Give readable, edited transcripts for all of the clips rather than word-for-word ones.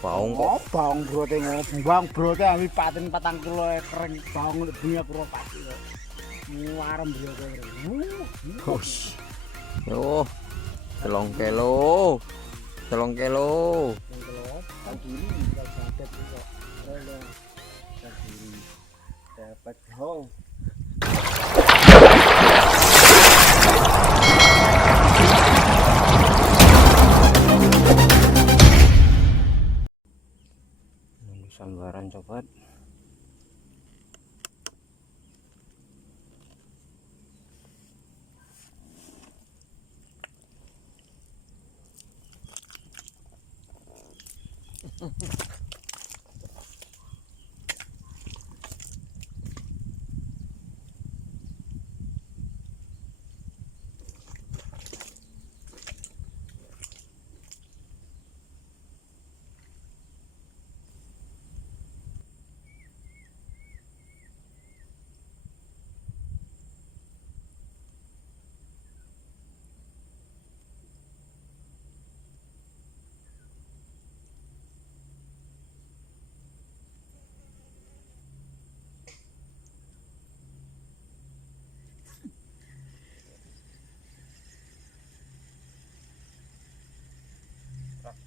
Baung kok. Baung brote ngombang brote ami paten 4 kilo kering baung dunia karo pati kok. Warem brote. Hus. Yo. 3 kilo. 3 kilo. Kagiri kalau dapat kok. Kagiri. Dapat hong. Sambaran sobat.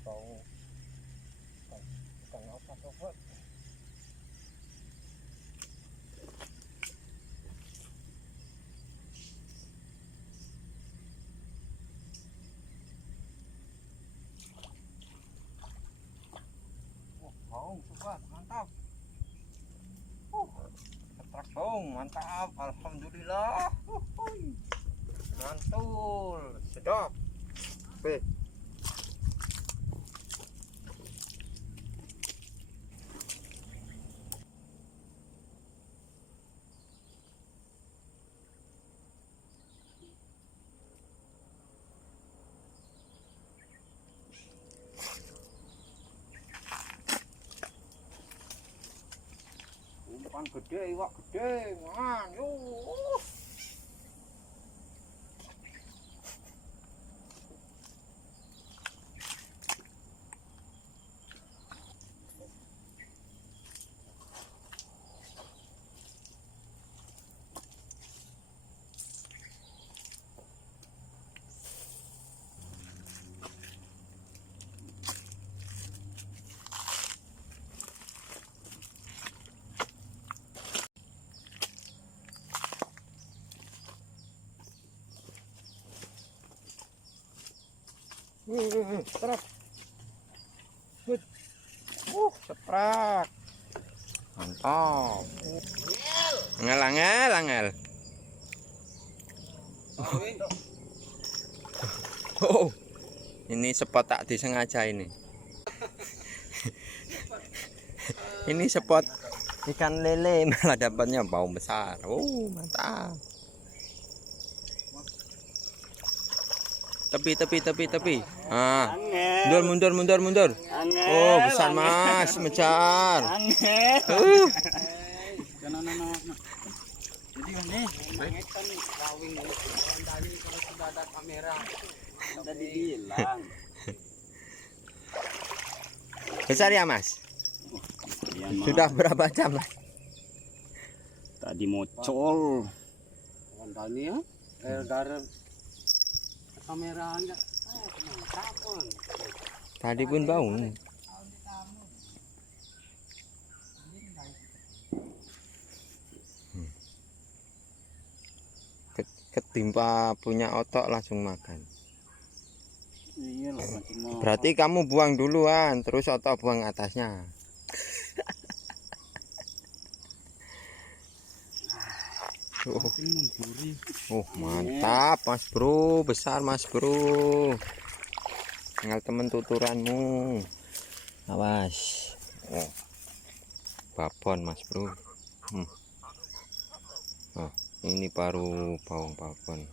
Tahu bukan apa sobat. Baung sobat, mantap. Ketrak baung, mantap. Alhamdulillah. Mantul, sedap. Oke. Umpan gede, iwak gede, man, yuk. Setrak. Setrak. Mantap. Angel. Oh, ini spot tak disengaja ini. Ini spot ikan lele malah dapatnya baung besar. Oh, mantap. Tepi. Ah. Mundur. Oh, besar Mas, mejar. Jadi ini kawing tadi kalau sudah ada kamera sudah dibilang. Besar ya, Mas? Ya, Sudah berapa jam, Mas? Tadi mocol. Tadi ya. Dari kamera enggak. Tadi pun baung. Ketimpa punya otok langsung makan. Iyalah, Berarti kamu buang duluan, terus otok buang atasnya. Oh, mantap Mas Bro, besar Mas Bro. Tinggal temen tuturanmu. Awas. Oh. Babon Mas Bro. Oh, ini baru baung babon.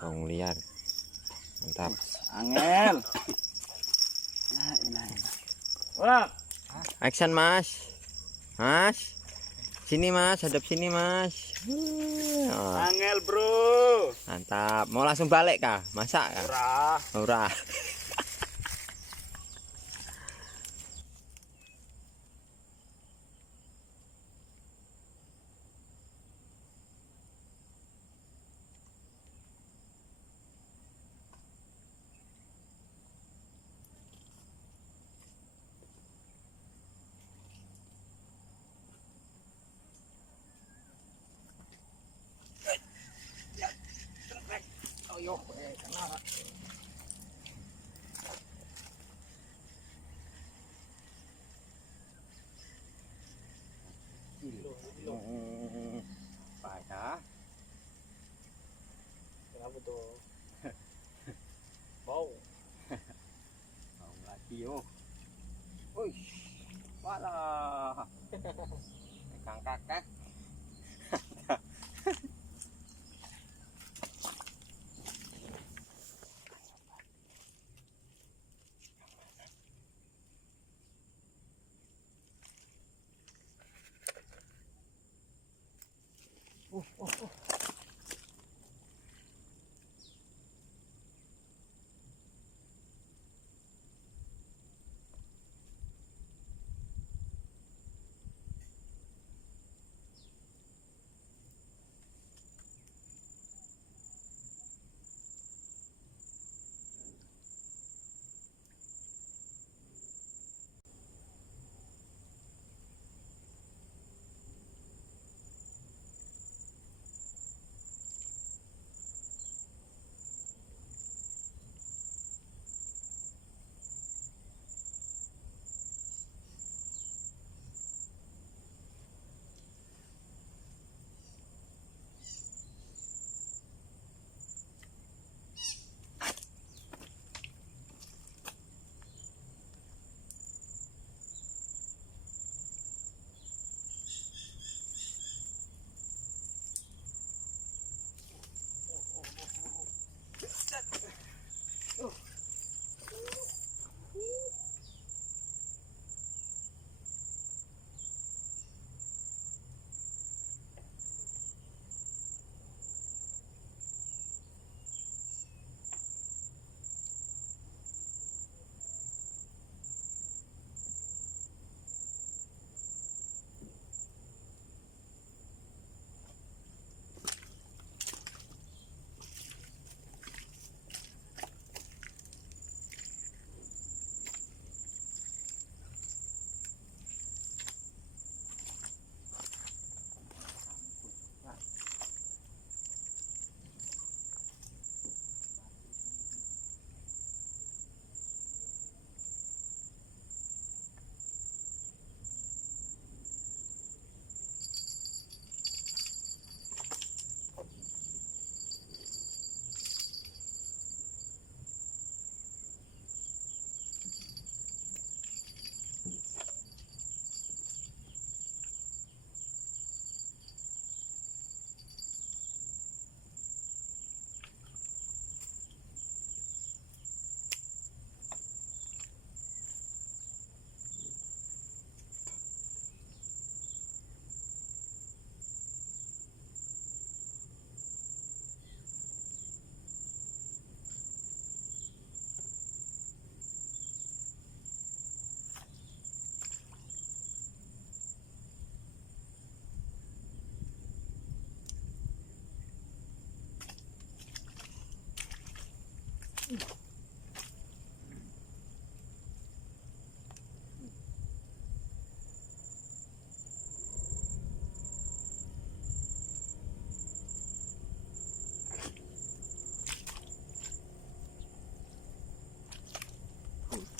Baung liar. Mantap. Angel. Wah. Action Mas. Sini Mas, hadap sini Mas. Oh. Angel bro. Mantap. Mau langsung balik kah? Masak kah? Ora. yuk kenapa phải hả Kenapa tuh? Bau. không lagi yuk ui quá là càng kakak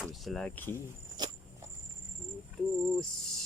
putus lagi putus